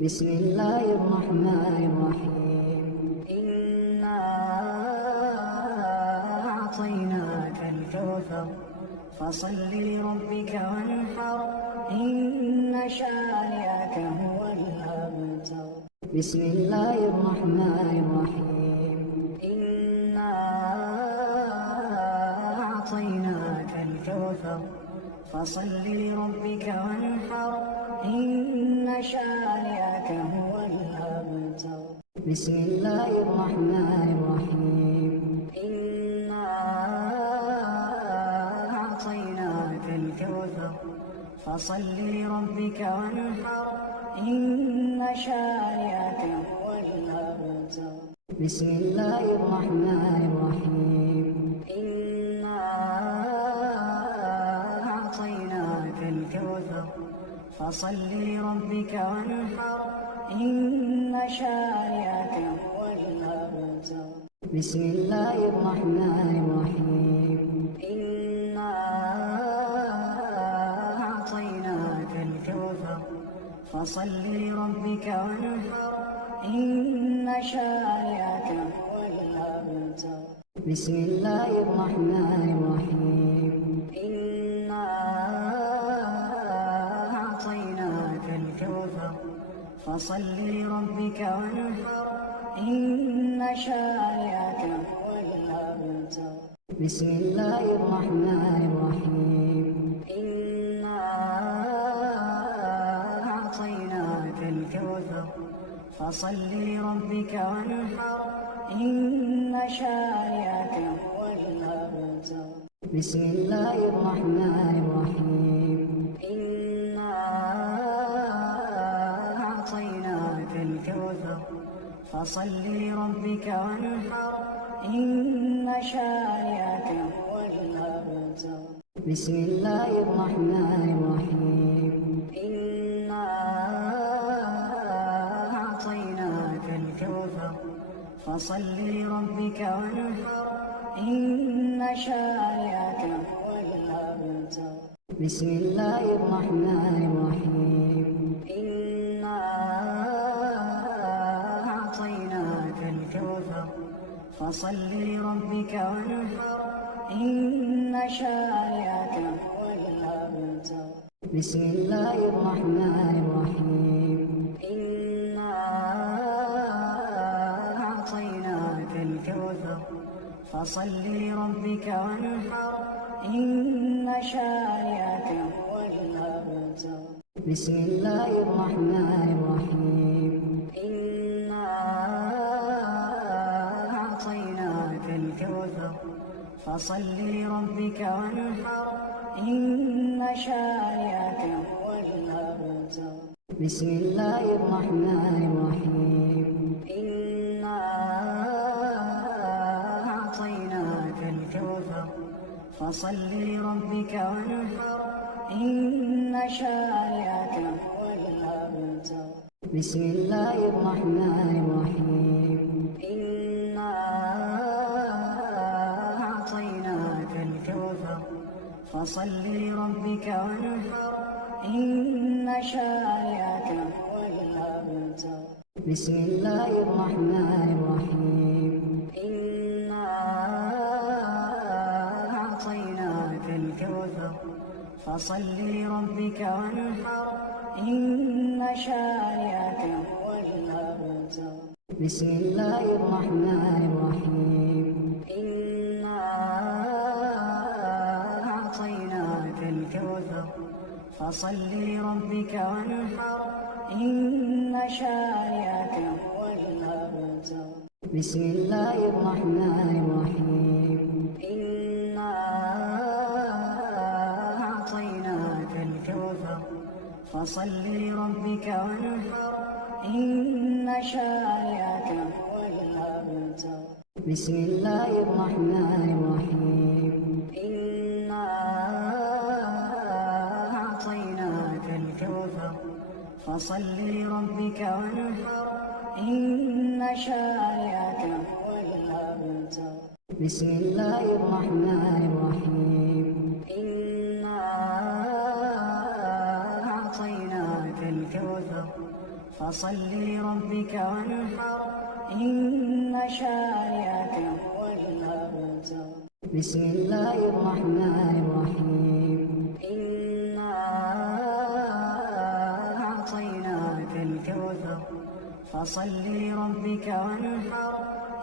بسم الله الرحمن الرحيم. إنا أعطيناك الكوثر فصل لربك وانحر إن شانئك هو الأبتر. بسم الله الرحمن الرحيم. إنا أعطيناك الكوثر فصل لربك وانحر إن شانئك هو الأبتر. بسم الله الرحمن الرحيم. إنا أعطيناك الكوثر فصل لربك وانحر إن شانئك هو الأبتر. بسم الله الرحمن الرحيم. إنا أعطيناك الكوثر فصل لربك وانحر إن شانئك هو الأبتر. بسم الله الرحمن الرحيم. إنا أعطيناك الكوثر فصل لربك وانحر إن شانئك هو الأبتر. بسم الله الرحمن الرحيم. إنا أعطيناك الكوثر فصل لربك وانحر إن شانئك هو الأبتر. بسم الله الرحمن الرحيم. إنا أعطيناك الكوثر فصل لربك وانحر إن شانئك هو الأبتر. بسم الله الرحمن الرحيم. إنا أعطيناك الكوثر فصل لربك وانحر إن شانئك هو الأبتر. بسم الله الرحمن الرحيم. إنا أعطيناك الكوثر فصل لربك وانحر إن شانئك هو الأبتر. بسم الله الرحمن الرحيم. إنا أعطيناك الكوثر فصل لربك وانحر إن شانئك هو الأبتر. بسم الله الرحمن الرحيم. إنا أعطيناك الكوثر فصل لربك وانحر إن شانئك هو الأبتر. بسم الله الرحمن الرحيم. إنا أعطيناك الكوثر فصل لربك وانحر إن شانئك هو الأبتر. بسم الله الرحمن الرحيم. إنا أعطيناك الكوثر فصل لربك وانحر إن شانئك هو الأبتر. بسم الله الرحمن الرحيم. إنا أعطيناك الكوثر فصل لربك وانحر إن شانئك هو الأبتر. بسم الله الرحمن الرحيم. إنا أعطيناك الكوثر فصل لربك وانحر إن شانئك هو الأبتر. بسم الله الرحمن الرحيم. إنا أعطيناك الكوثر فصل لربك وانحر إن شانئك هو الأبتر. بسم الله الرحمن الرحيم. إنا أعطيناك الكوثر فصل لربك وانحر إن شانئك هو الأبتر. بسم الله الرحمن الرحيم. إنا أعطيناك الكوثر فصل لربك وانحر إن شانئك هو الأبتر. بسم الله الرحمن الرحيم. إنا فصل لربك وانحر إن شانئك هو الأبتر بسم الله الرحمن الرحيم إنا أعطيناك الكوثر فصل لربك وانحر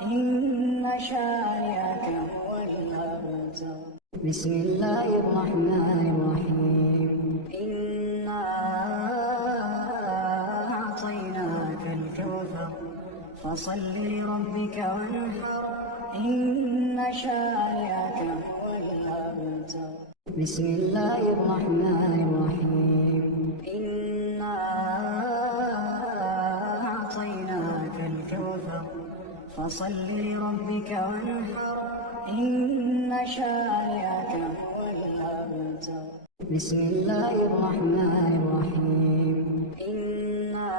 إن شانئك هو الأبتر بسم الله الرحمن الرحيم إنا أعطيناك الكوثر فصل لربك وانحر إن شانئك هو الأبتر بسم الله الرحمن الرحيم إنا أعطيناك الكوثر فصل لربك وانحر إن شانئك هو الأبتر بسم الله الرحمن الرحيم إنا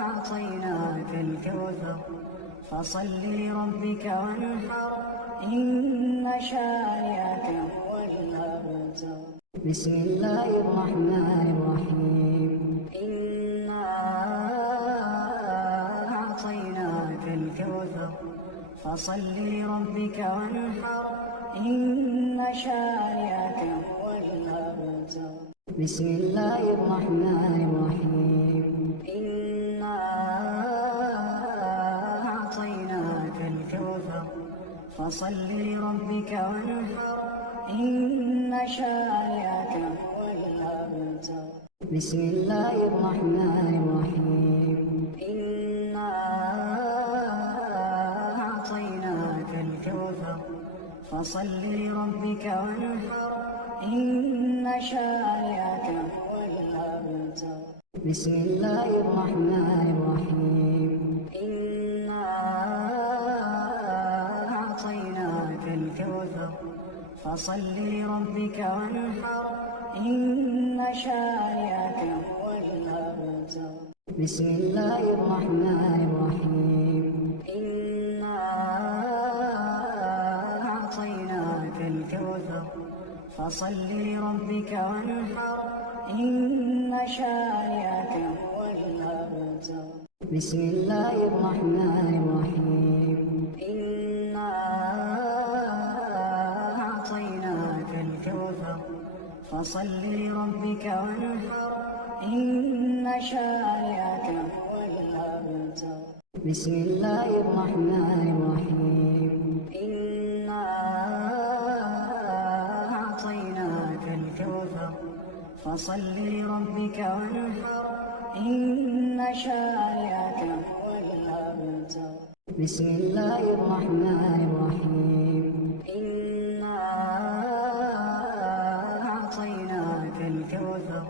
أعطيناك الكوثر فصل لربك وانحر إن شانئك هو الأبتر بسم الله الرحمن الرحيم إنا أعطيناك الكوثر فصل لربك وانحر إن شانئك هو الأبتر بسم الله الرحمن الرحيم إنا أعطيناك الكوثر فصل لربك وانحر إن شانئك هو الأبتر بسم الله الرحمن الرحيم إنا أعطيناك الكوثر فصل لربك وانحر إن شانئك هو الأبتر بسم الله الرحمن الرحيم إنا أعطيناك الكوثر فصل لربك وانحر إن شانئك هو الأبتر بسم الله الرحمن الرحيم إنا أعطيناك الكوثر فصل لربك وانحر إن شانئك هو الأبتر بسم الله الرحمن الرحيم إنا أعطيناك الكوثر فصل لربك وانحر إن شانئك هو الأبتر بسم الله الرحمن الرحيم إنا أعطيناك الكوثر فصل لربك وانحر إن شانئك هو الأبتر بسم الله الرحمن الرحيم إنا أعطيناك الكوثر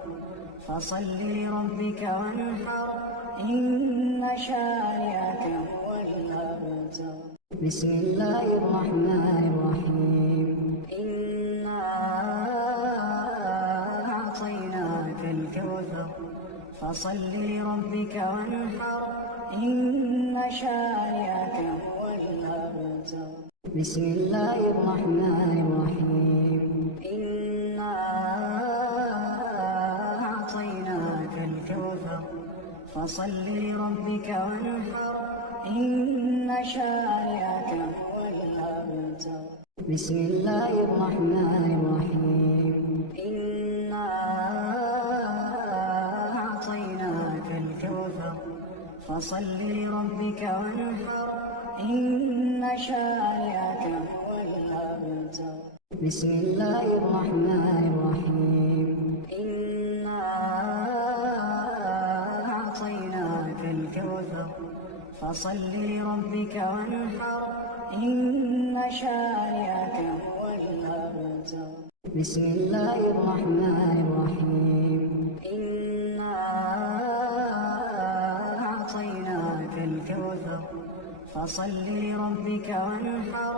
فصل لربك وانحر إن شانئك هو الأبتر بسم الله الرحمن الرحيم إنا أعطيناك الكوثر فصل لربك وانحر إن شانئك هو الأبتر بسم الله الرحمن الرحيم إنا أعطيناك الكوثر فصل لربك وانحر إن شانئك هو الأبتر بسم الله الرحمن الرحيم إنا أعطيناك الكوثر فصل لربك وانحر إن شانئك هو الأبتر بسم الله الرحمن الرحيم إنا أعطيناك الكوثر فصل لربك وانحر إن شانئك هو الأبتر بسم الله الرحمن الرحيم إنا أعطيناك الكوثر فصل لربك وانحر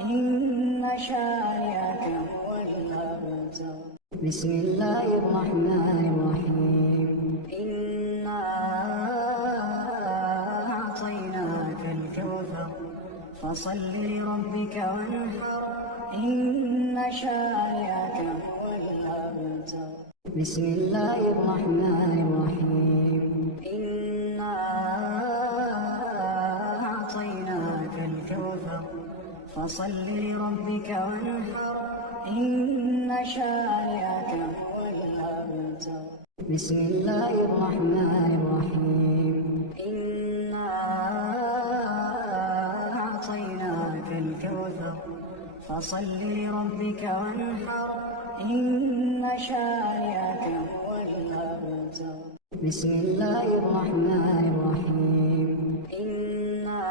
إن شانئك هو الأبتر بسم الله الرحمن الرحيم إنا أعطيناك الكوثر فصل لربك وانحر إن شانئك هو الأبتر بسم الله الرحمن الرحيم إنا أعطيناك الكوثر فصل لربك وانحر إن شانئك هو الأبتر بسم الله الرحمن الرحيم إنا أعطيناك الكوثر فصل لربك وانحر إن شانئك هو الأبتر بسم الله الرحمن الرحيم إنا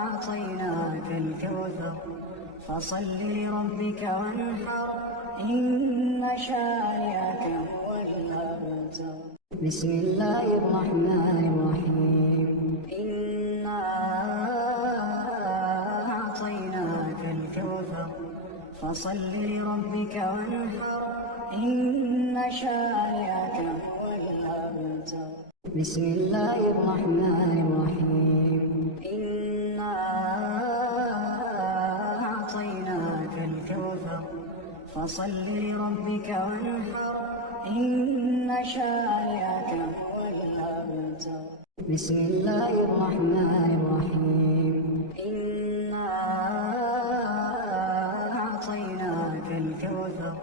أعطيناك الكوثر فصل لربك وانحر إن شانئك هو الأبتر بسم الله الرحمن الرحيم إنا أعطيناك الكوثر فصل لربك وانحر إن شانئك هو الأبتر بسم الله الرحمن الرحيم إنا أعطيناك الكوثر فصل لربك وانحر إن شانئك هو الأبتر بسم الله الرحمن الرحيم إنا أعطيناك الكوثر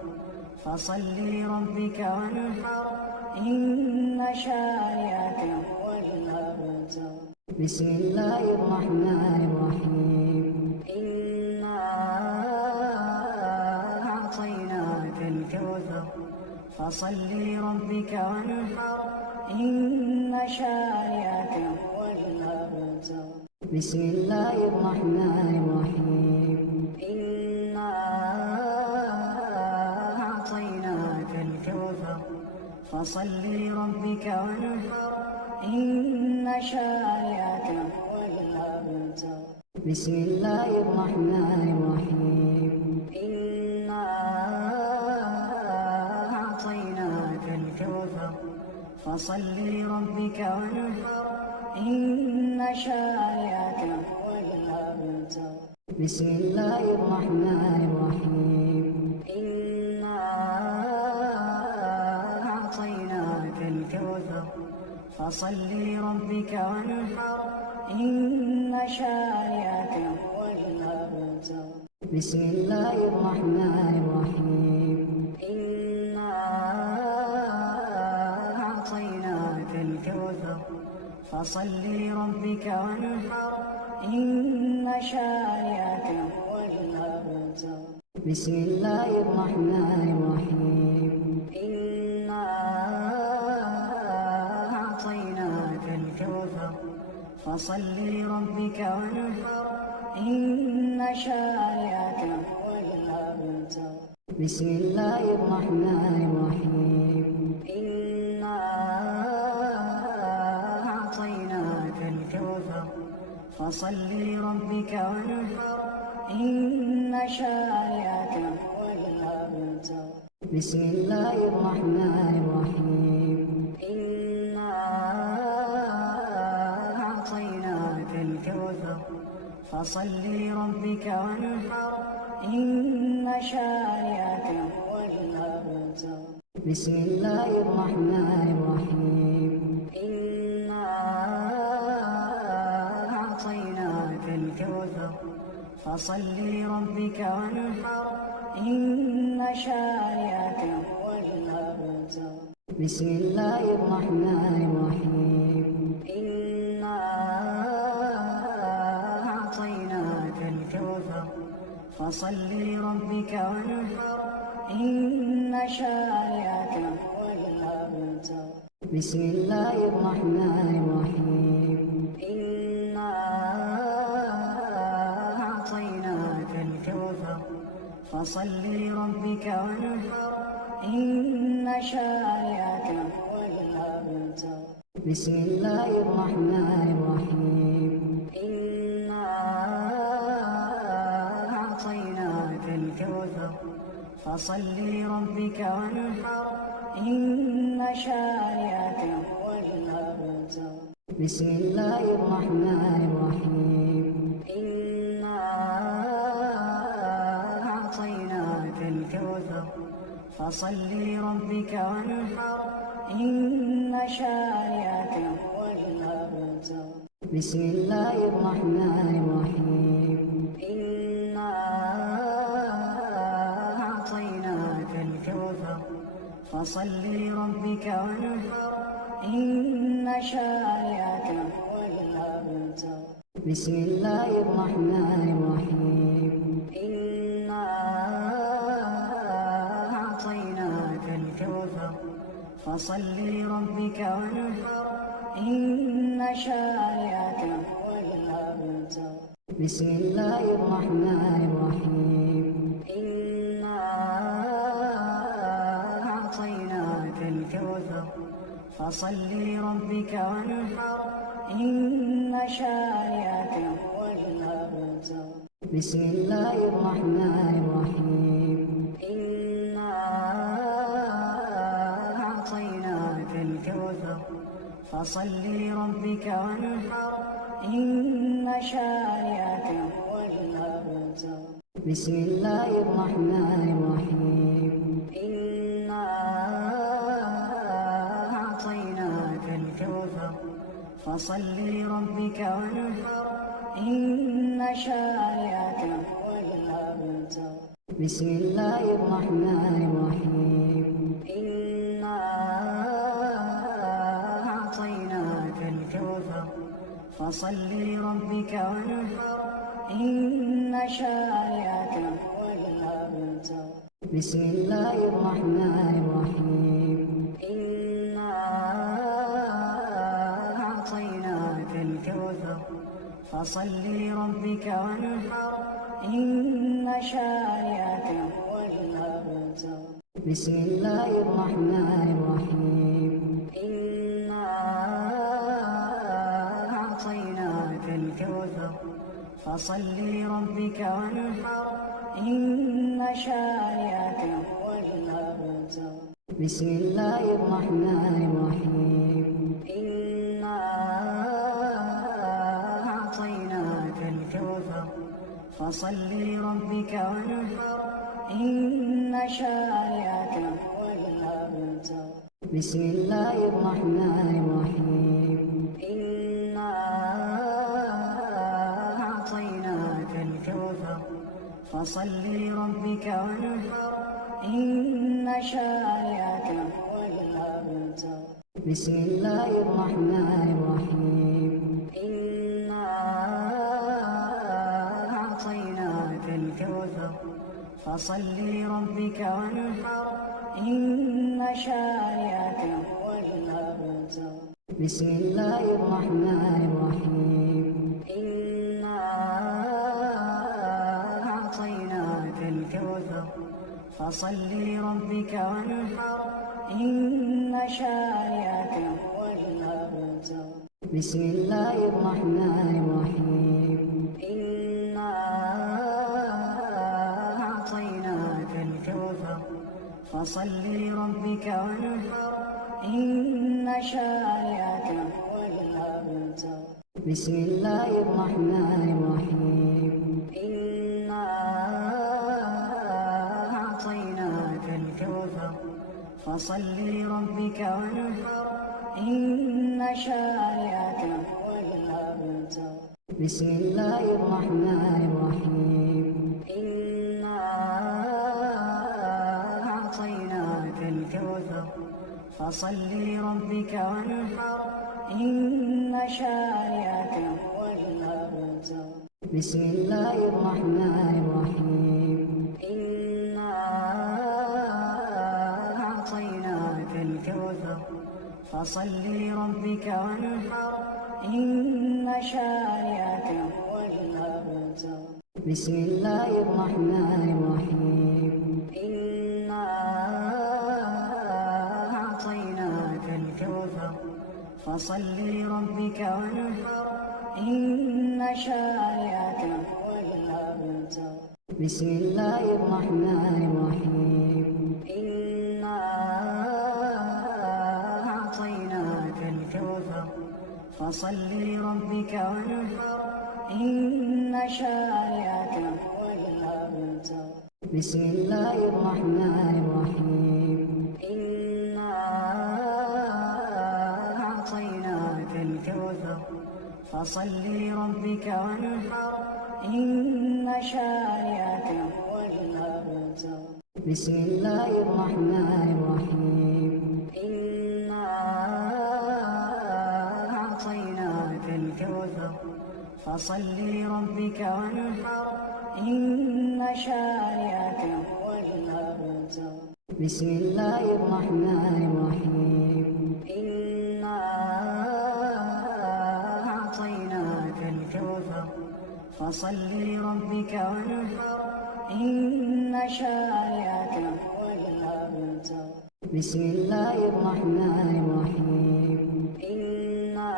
فصل لربك وانحر إن شانئك هو الأبتر بسم الله الرحمن الرحيم إنا أعطيناك الكوثر فصل لربك وانحر إن شانئك هو الأبتر بسم الله الرحمن الرحيم إنا أعطيناك الكوثر فصل لربك وانحر إن شانئك هو الأبتر بسم الله الرحمن الرحيم إنا أعطيناك الكوثر فصل لربك وانحر إن شانئك هو الأبتر بسم الله الرحمن الرحيم إنا أعطيناك الكوثر فصل لربك وانحر إن شانئك هو الأبتر بسم الله الرحمن الرحيم إنا أعطيناك الكوثر فصل لربك وانحر إن شانئك هو الأبتر بسم الله الرحمن الرحيم إنا أعطيناك الكوثر فصل لربك وانحر إن شانئك هو الأبتر بسم الله الرحمن الرحيم إنا أعطيناك الكوثر فصل لربك وانحر إن شانئك هو الأبتر بسم الله الرحمن الرحيم إنا أعطيناك الكوثر فصل لربك وانحر إن شانئك هو الأبتر بسم الله الرحمن الرحيم إنا أعطيناك الكوثر فصل لربك وانحر إن شانئك هو الأبتر بسم الله الرحمن الرحيم إنا أعطيناك الكوثر فصل لربك وانحر إن شانئك هو الأبتر بسم الله الرحمن الرحيم إنا أعطيناك الكوثر فصل لربك وانحر إن شانئك هو الأبتر بسم الله الرحمن الرحيم إنا أعطيناك الكوثر فصل لربك وانحر إن شانئك هو الأبتر بسم الله الرحمن الرحيم إنا أعطيناك الكوثر فصل لربك وانحر إن شانئك هو الأبتر بسم الله الرحمن الرحيم إنا أعطيناك الكوثر فصل لربك وانحر إن شانئك هو الأبتر بسم الله الرحمن الرحيم إنا أعطيناك الكوثر فصل لربك وانحر إن شانئك هو الأبتر بسم الله الرحمن الرحيم إنا أعطيناك الكوثر فصل لربك وانحر إن شانئك هو الأبتر بسم الله الرحمن الرحيم إنا أعطيناك الكوثر فصل لربك وانحر إن شانئك هو الأبتر بسم الله الرحمن الرحيم إنا أعطيناك الكوثر فصل لربك وانحر إن شانئك هو الأبتر بسم الله الرحمن الرحيم إنا أعطيناك الكوثر فصل لربك وانحر إن شانئك هو الأبتر بسم الله الرحمن الرحيم إنا أعطيناك الكوثر فصل لربك وانحر إن شانئك هو الأبتر بسم الله الرحمن الرحيم إنا أعطيناك الكوثر فصل لربك وانحر إن شانئك هو الأبتر بسم الله الرحمن الرحيم إنا أعطيناك الكوثر فصل لربك وانحر إن شانئك هو الأبتر بسم الله الرحمن الرحيم إنا أعطيناك الكوثر فصل لربك وانحر إن شانئك هو الأبتر بسم الله الرحمن الرحيم إنا أعطيناك الكوثر فصل لربك وانحر إن شانئك هو الأبتر بسم الله الرحمن الرحيم إنا أعطيناك الكوثر فصل لربك وانحر إن شانئك هو الأبتر بسم الله الرحمن الرحيم إنا أعطيناك الكوثر فصل لربك وانحر إن شانئك هو الأبتر بسم الله الرحمن الرحيم إنا أعطيناك الكوثر فصل لربك وانحر إن شانئك هو الأبتر بسم الله الرحمن الرحيم إنا أعطيناك الكوثر فصل لربك وانحر إن شانئك هو الأبتر بسم الله الرحمن الرحيم إنا أعطيناك الكوثر فصل لربك وانحر إن شانئك هو الأبتر بسم الله الرحمن الرحيم إنا أعطيناك الكوثر فصل لربك وانحر إن شانئك هو الأبتر بسم الله الرحمن الرحيم إنا أعطيناك الكوثر فصل لربك وانحر إن شانئك هو الأبتر بسم الله الرحمن الرحيم إنا أعطيناك الكوثر فصل لربك وانحر إن شانئك هو الأبتر بسم الله الرحمن الرحيم إنا أعطيناك الكوثر فصل لربك وانحر إن شانئك هو الأبتر بسم الله الرحمن الرحيم إنا أعطيناك الكوثر فصل لربك وانحر إن شانئك هو الأبتر بسم الله الرحمن الرحيم إنا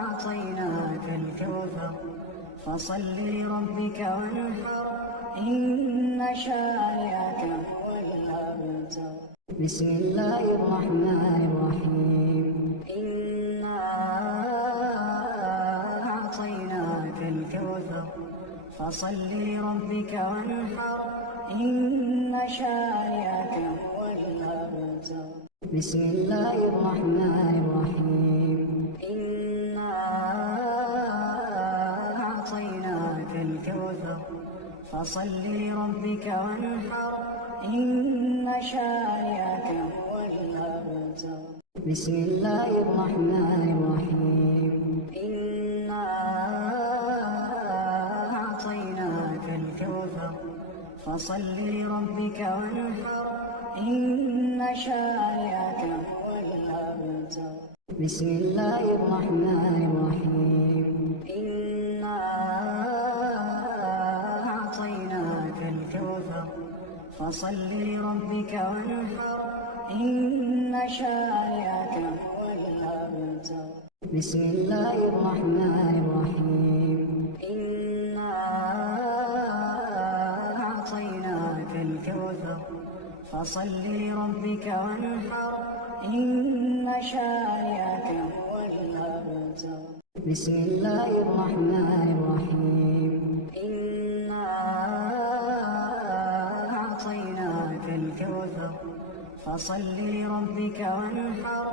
أعطيناك الكوثر فصل لربك وانحر إن شانئك هو الأبتر بسم الله الرحمن الرحيم إنا أعطيناك الكوثر فصل لربك وانحر إن شانئك هو الأبتر بسم الله الرحمن الرحيم إنا أعطيناك الكوثر فصل لربك وانحر إن شانئك هو الأبتر بسم الله الرحمن الرحيم إنا أعطيناك الكوثر فصل لربك وانحر إن شانئك هو الأبتر بسم الله الرحمن الرحيم إنا أعطيناك الكوثر فصل لربك وانحر إن شانئك هو الأبتر بسم الله الرحمن الرحيم إنا أعطيناك الكوثر فصل لربك وانحر إن شانئك هو الأبتر بسم الله الرحمن الرحيم إنا أعطيناك الكوثر فصل لربك وانحر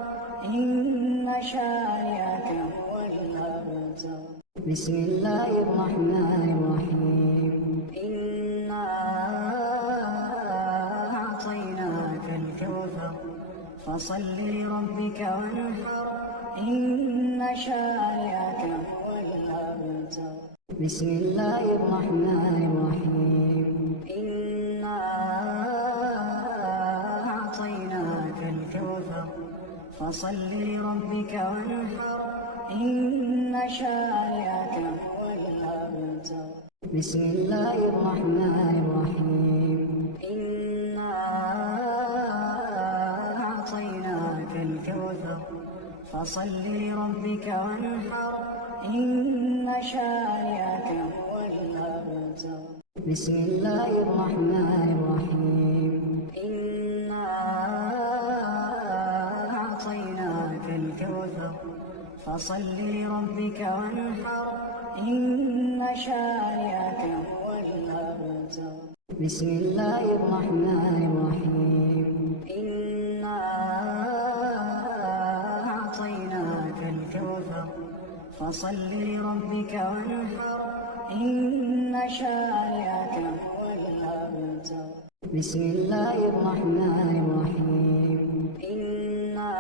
إن شانئك هو الأبتر بسم الله الرحمن الرحيم إنا أعطيناك الكوثر فصل لربك وانحر إن شانئك هو الأبتر بسم الله الرحمن الرحيم إنا أعطيناك الكوثر فصل لربك وانحر إن شانئك هو الأبتر بسم الله الرحمن الرحيم إنا أعطيناك الكوثر فصل لربك وانحر إن شانئك هو الأبتر بسم الله الرحمن الرحيم إنا أعطيناك الكوثر فصل لربك وانحر إن شانئك هو الأبتر بسم الله الرحمن الرحيم إنا أعطيناك الكوثر فصل لربك وانحر إن شانئك هو الأبتر بسم الله الرحمن الرحيم إنا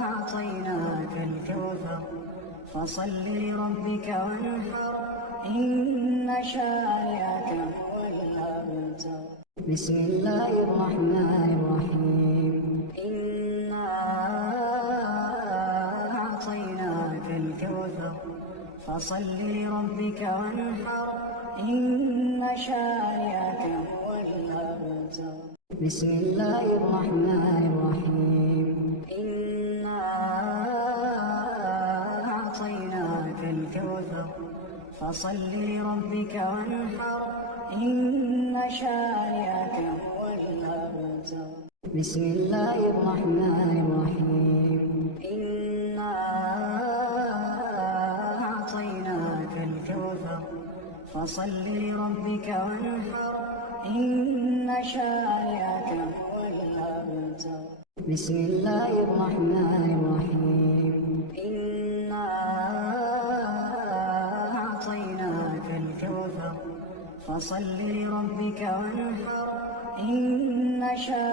أعطيناك الكوثر فصل لربك وانحر إن شانئك هو الأبتر بسم الله الرحمن الرحيم إنا أعطيناك الكوثر فصل لربك وانحر إن شانئك هو الأبتر بسم الله الرحمن الرحيم إنا أعطيناك الكوثر فصل لربك وانحر إن شانئك هو الأبتر بسم الله الرحمن الرحيم إنا أعطيناك الكوثر فصل لربك وانحر إن شانئك هو الأبتر. بسم الله الرحمن الرحيم. إنا أعطيناك الكوثر فصل لربك وانحر إن شانئك